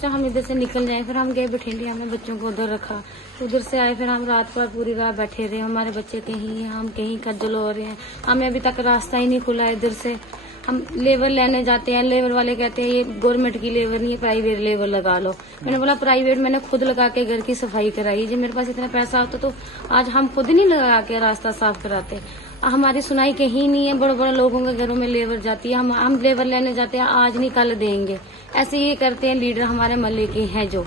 सोचा हम इधर से निकल जाएं, फिर हम गए बठिंडी, हमने बच्चों को उधर रखा, उधर से आए, फिर हम रात भर पूरी रात बैठे रहे। हमारे बच्चे कहीं हैं, हम कहीं खज्जल हो रहे हैं, हमें अभी तक रास्ता ही नहीं खुला इधर से। हम लेबर लेने जाते हैं, लेबर वाले कहते हैं ये गवर्नमेंट की लेबर नहीं है, प्राइवेट लेबर लगा लो। मैंने बोला प्राइवेट मैंने खुद लगा के घर की सफाई कराई, जी मेरे पास इतना पैसा होता तो आज हम खुद नहीं लगा के रास्ता साफ कराते। हमारी सुनाई कहीं नहीं है, बड़े बड़े लोगों के घरों में लेबर जाती है, हम लेबर लेने जाते हैं, आज नहीं कल देंगे, ऐसे ये करते हैं लीडर हमारे मल्ले के हैं जो।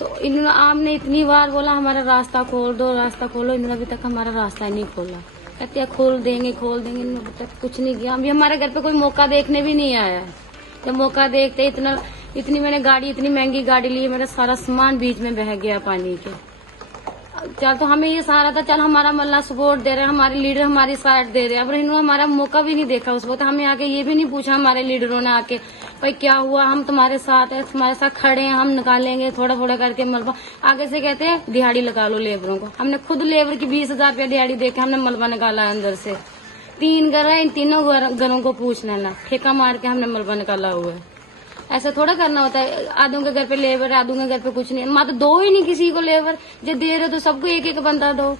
तो इन्होंने आमने इतनी बार बोला हमारा रास्ता खोल दो, रास्ता खोलो, इन्होंने अभी तक हमारा रास्ता नहीं खोला। कहते हैं खोल देंगे, इन्होंने अभी तक कुछ नहीं किया। अभी हमारे घर पे कोई मौका देखने भी नहीं आया है। जब मौका देखते इतनी मैंने गाड़ी, इतनी महंगी गाड़ी ली, मेरा सारा सामान बीच में बह गया पानी के। चल तो हमें ये सहारा था, चल हमारा मल्ला सपोर्ट दे रहे हैं, हमारे लीडर हमारी साइड दे रहे हैं, पर इन्होंने हमारा मौका भी नहीं देखा उस वक्त। हमें आके ये भी नहीं पूछा हमारे लीडरों ने आके भाई क्या हुआ, हम तुम्हारे साथ है, तुम्हारे साथ खड़े हैं, हम निकालेंगे थोड़ा थोड़ा करके मलबा। आगे से कहते हैं दिहाड़ी लगा लो लेबरों को। हमने खुद लेबर की 20,000 रुपया दिहाड़ी देके हमने मलबा निकाला अंदर से। 3 घर है, इन तीनों घरों को पूछ लेना, ठेका मार के हमने मलबा निकाला हुआ है। ऐसा थोड़ा करना होता है, आधों के घर पे लेबर है, आधों के घर पे कुछ नहीं। मात्र दो ही नहीं किसी को लेबर, जो दे रहे तो सबको एक एक बंदा दो।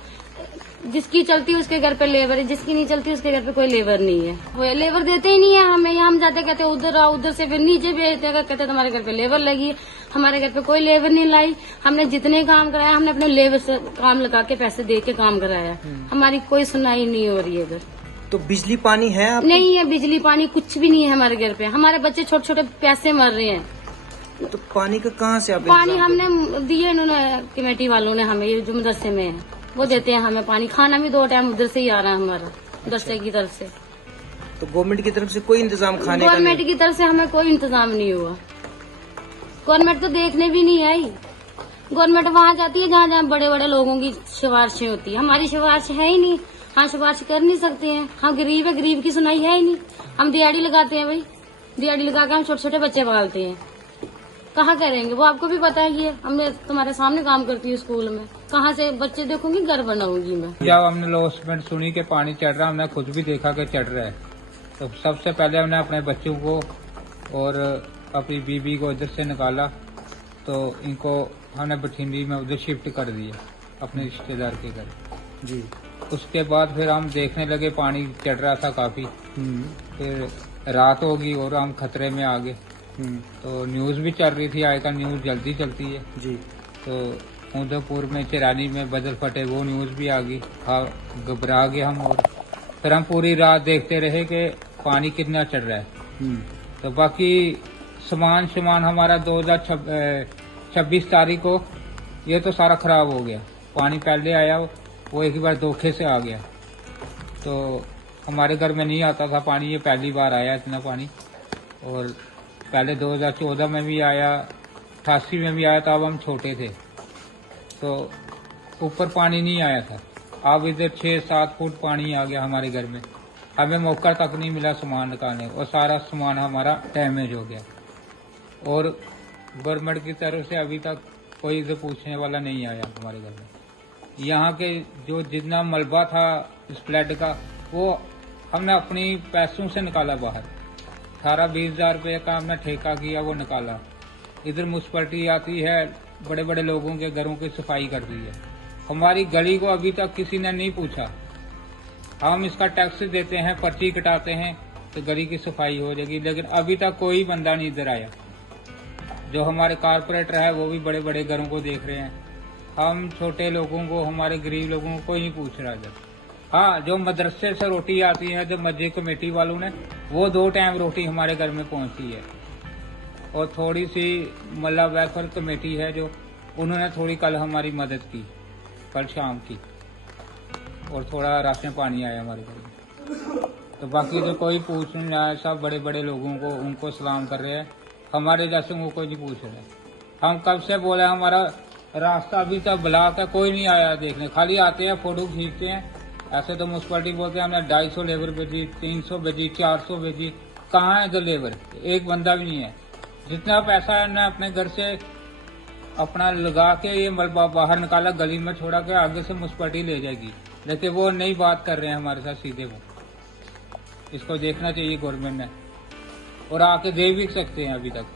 जिसकी चलती है उसके घर पे लेबर है, जिसकी नहीं चलती उसके घर पे कोई लेबर नहीं है। वो लेबर देते ही नहीं है हमें। हम जाते कहते उधर आओ, उधर से फिर नीचे भेजते कहते तुम्हारे घर पे लेबर लगी है। हमारे घर पे कोई लेबर नहीं लाई। हमने जितने काम कराया हमने अपने लेबर से काम लगा के पैसे दे के काम कराया। हमारी कोई सुनाई नहीं हो रही है इधर। तो बिजली पानी है आपको? नहीं है, बिजली पानी कुछ भी नहीं है हमारे घर पे। हमारे बच्चे छोटे छोटे पैसे मर रहे हैं। तो पानी का कहाँ से आप पानी हमने दिए, इन्होंने कमेटी वालों ने हमें, ये जो मदरसे में है वो देते हैं हमें पानी। खाना भी 2 टाइम उधर से ही आ रहा है हमारा, मदरसे की तरफ से। तो गवर्नमेंट की तरफ से कोई इंतजाम खाने का? गवर्नमेंट की तरफ से हमें कोई इंतजाम नहीं हुआ। गवर्नमेंट तो देखने भी नहीं आई। गवर्नमेंट वहाँ जाती है जहाँ जहाँ बड़े बड़े लोगों की सिफारिशें होती है, हमारी सिफारिश है ही नहीं। हाँ सिफारिश कर नहीं सकते हैं, हम गरीब है, गरीब की सुनाई है ही नहीं। हम दिहाड़ी लगाते हैं भाई, दिहाड़ी लगा के हम छोटे छोटे बच्चे पालते हैं, कहाँ करेंगे? वो आपको भी पता है कि हमने तुम्हारे सामने काम करती हूँ स्कूल में, कहाँ से बच्चे देखूंगी, घर बनाऊंगी मैं। जब हमने लॉसमेंट सुनी कि पानी चढ़ रहा, हमने खुद भी देखा कि चढ़ रहा है, तो सबसे पहले हमने अपने बच्चों को और अपनी बीबी को इधर से निकाला, तो इनको हमने बठिंडी में उधर शिफ्ट कर दिया अपने रिश्तेदार के घर जी। उसके बाद फिर हम देखने लगे पानी चढ़ रहा था काफी। फिर रात होगी और हम खतरे में आ गए। तो न्यूज भी चल रही थी, आजकल न्यूज जल्दी चलती है जी। तो उदयपुर में चिरानी में बदल फटे वो न्यूज भी आ गई। घबरा गए हम और फिर हम पूरी रात देखते रहे कि पानी कितना चढ़ रहा है। तो बाकी सामान हमारा 2026 तारीख को ये तो सारा खराब हो गया। पानी पहले आया वो एक ही बार धोखे से आ गया, तो हमारे घर में नहीं आता था पानी, ये पहली बार आया इतना पानी। और पहले 2014 में भी आया, 88 में भी आया, तब हम छोटे थे तो ऊपर पानी नहीं आया था। अब इधर 6-7 फुट पानी आ गया हमारे घर में, हमें मौका तक नहीं मिला सामान निकालने और सारा सामान हमारा डैमेज हो गया। और गवर्नमेंट की तरफ से अभी तक कोई इधर पूछने वाला नहीं आया हमारे घर में। यहाँ के जो जितना मलबा था इस फ्लड का वो हमने अपनी पैसों से निकाला बाहर। 18-20 हजार रुपये का हमने ठेका किया, वो निकाला। इधर म्यूनसिपैलिटी आती है, बड़े बड़े लोगों के घरों की सफाई करती है। हमारी गली को अभी तक किसी ने नहीं पूछा। हम इसका टैक्स देते हैं, पर्ची कटाते हैं तो गली की सफाई हो जाएगी, लेकिन अभी तक कोई बंदा नहीं इधर आया। जो हमारे कारपोरेटर है वो भी बड़े बड़े घरों को देख रहे हैं, हम छोटे लोगों को, हमारे गरीब लोगों को कोई नहीं पूछ रहा इधर। हाँ, जो मदरसे से रोटी आती है, जो मस्जिद कमेटी वालों ने, वो 2 टाइम रोटी हमारे घर में पहुंची है। और थोड़ी सी मल्ला वेलफेयर कमेटी है जो, उन्होंने थोड़ी कल हमारी मदद की, कल शाम की, और थोड़ा राशन पानी आया हमारे घर में। तो बाकी तो कोई पूछ नहीं रहा है, सब बड़े बड़े लोगों को उनको सलाम कर रहे हैं, हमारे जैसे वो कोई नहीं पूछ रहे। हम कब से बोले, हमारा रास्ता अभी तक ब्लॉक है, कोई नहीं आया देखने, खाली आते हैं फोटो खींचते हैं। ऐसे तो म्यूनसिपैलिटी बोलते हैं हमने 250 लेबर भेजी, 300 भेजी, 400 भेजी, कहाँ है इधर लेबर? एक बंदा भी नहीं है। जितना पैसा है ना अपने घर से अपना लगा के ये मलबा बाहर निकाला, गली में छोड़ा के आगे से म्यूनसिपैलिटी ले जाएगी, लेकिन वो नई बात कर रहे हैं हमारे साथ सीधे। वो इसको देखना चाहिए गवर्नमेंट ने, और आके दे भी सकते हैं अभी तक।